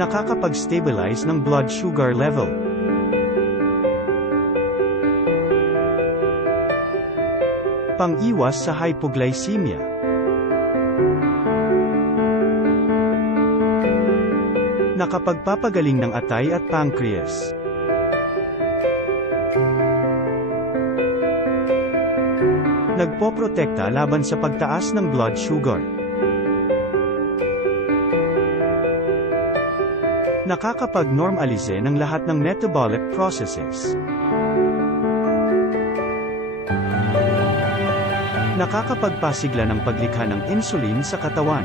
Nakakapag-stabilize ng blood sugar level. Pang-iwas sa hypoglycemia. Nakapagpapagaling ng atay at pancreas. Nagpoprotekta laban sa pagtaas ng blood sugar. Nakakapag-normalize ng lahat ng metabolic processes. Nakakapagpasigla ng paglikha ng insulin sa katawan.